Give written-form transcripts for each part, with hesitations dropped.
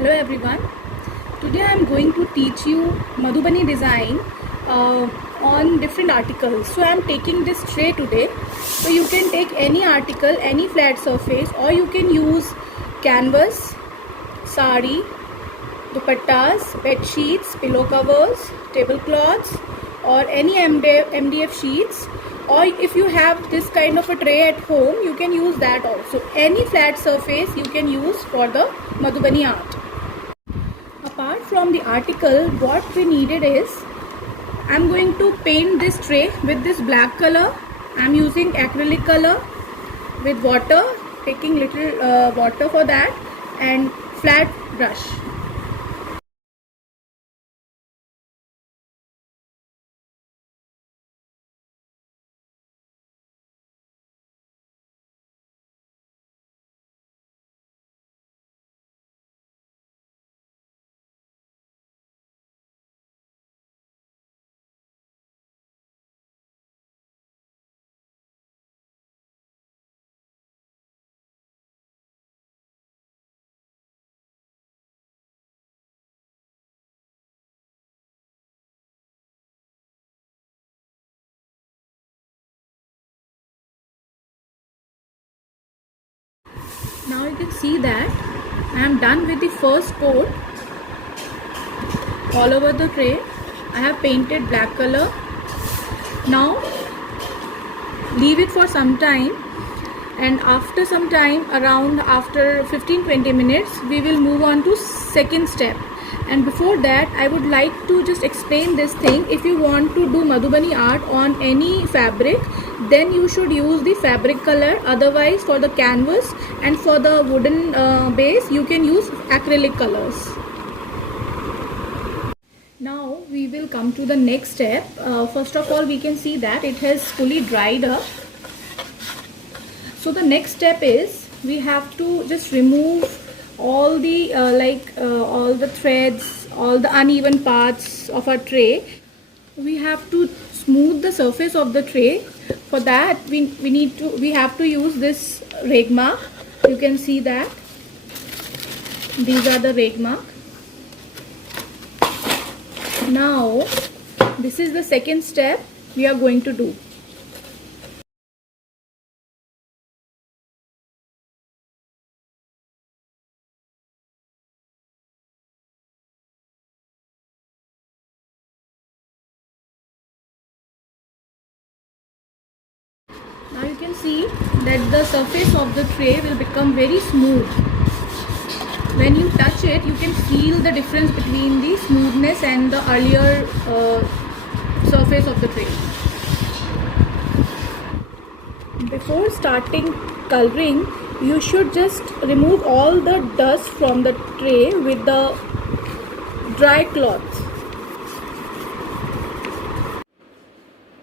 Hello everyone. Today I am going to teach you Madhubani design on different articles. So I am taking this tray today. So you can take any article, any flat surface, or you can use canvas, sari, dupattas, bed sheets, pillow covers, tablecloths, or any MDF sheets. Or if you have this kind of a tray at home, you can use that also. Any flat surface you can use for the Madhubani art. Apart from the article, what we needed is, I'm going to paint this tray with this black color. I'm using acrylic color with water, taking little water for that, and flat brush. Now you can see that I am done with the first coat all over the tray. I have painted black color. Now leave it for some time, and after some time, around after 15-20 minutes, we will move on to second step. And before that, I would like to just explain this thing. If you want to do Madhubani art on any fabric, then you should use the fabric color. Otherwise, for the canvas and for the wooden base, you can use acrylic colors. Now we will come to the next step. First of all, we can see that it has fully dried up. So the next step is, we have to just remove all the all the threads, all the uneven parts of our tray. We have to smooth the surface of the tray. For that, we have to use this rag mark. You can see that these are the rag mark. Now this is the second step we are going to do. Now you can see that the surface of the tray will become very smooth. When you touch it, you can feel the difference between the smoothness and the earlier surface of the tray. Before starting coloring, you should just remove all the dust from the tray with the dry cloth.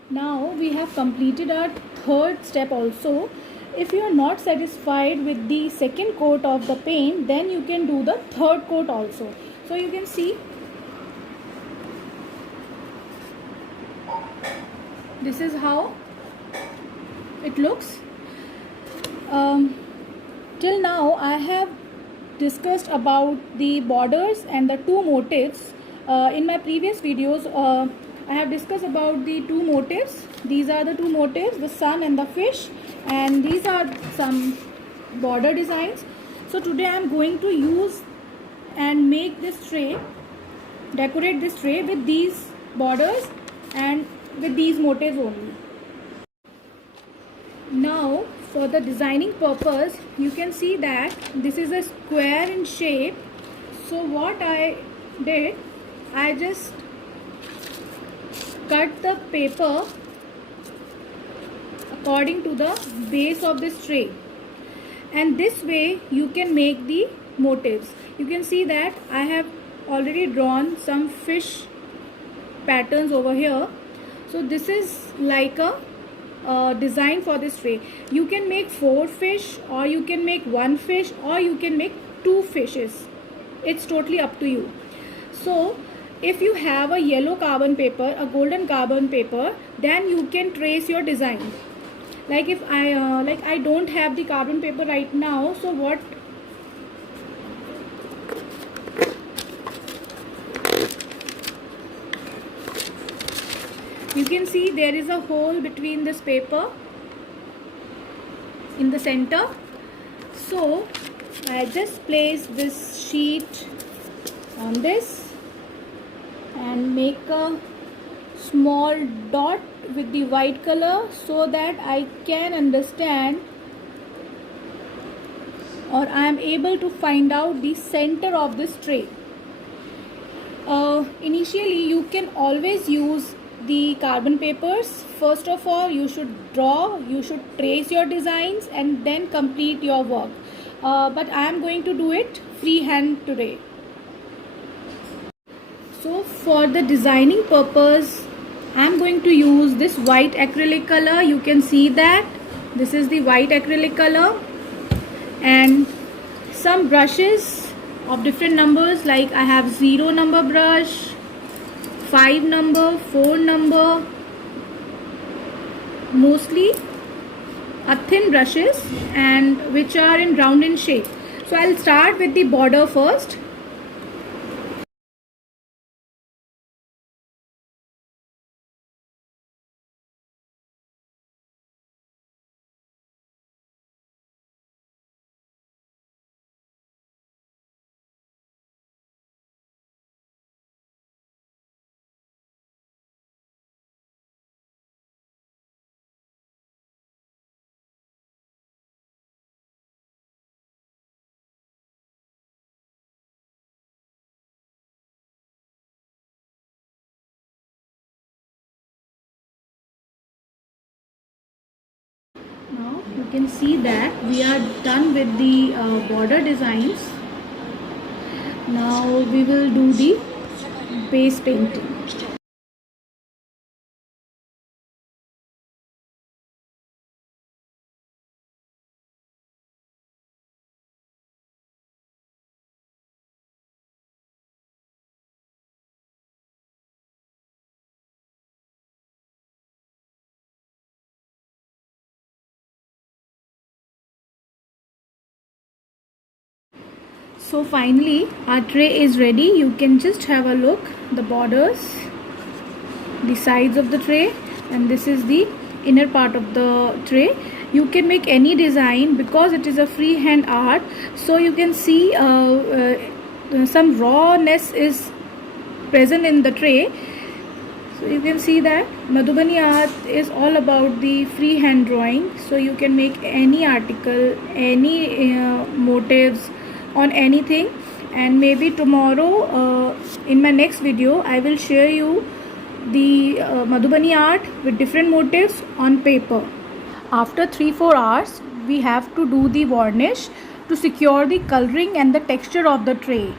Now we have completed our third step also. If you are not satisfied with the second coat of the paint, then you can do the third coat also. So you can see this is how it looks. Till now I have discussed about the borders and the two motifs. In my previous videos, I have discussed about the two motifs. These are the two motifs, the sun and the fish, and these are some border designs. So today I am going to use and make this tray, decorate this tray with these borders and with these motifs only. Now for the designing purpose, you can see that this is a square in shape. So what I did, I just cut the paper according to the base of this tray, and this way you can make the motifs. You can see that I have already drawn some fish patterns over here. So this is like a design for this tray. You can make 4 fish, or you can make 1 fish, or you can make 2 fishes. It's totally up to you. So if you have a yellow carbon paper, a golden carbon paper, then you can trace your design. Like if I don't have the carbon paper right now, so what can see there is a hole between this paper in the center. So I just place this sheet on this and make a small dot with the white color so that I can understand, or I am able to find out the center of this tray. Initially you can always use the carbon papers. First of all, you should draw, you should trace your designs and then complete your work. But I am going to do it freehand today. So for the designing purpose, I am going to use this white acrylic color. You can see that this is the white acrylic color, and some brushes of different numbers, like I have 0 number brush, 5 number, 4 number, mostly are thin brushes and which are in round in shape. So I'll start with the border first. Now you can see that we are done with the border designs. Now we will do the base painting. So finally our tray is ready. You can just have a look, the borders, the sides of the tray, and this is the inner part of the tray. You can make any design because it is a freehand art, so you can see some rawness is present in the tray. So you can see that Madhubani art is all about the freehand drawing, so you can make any article, any motifs on anything. And maybe tomorrow in my next video I will share you the Madhubani art with different motifs on paper. After 3-4 hours we have to do the varnish to secure the coloring and the texture of the tray.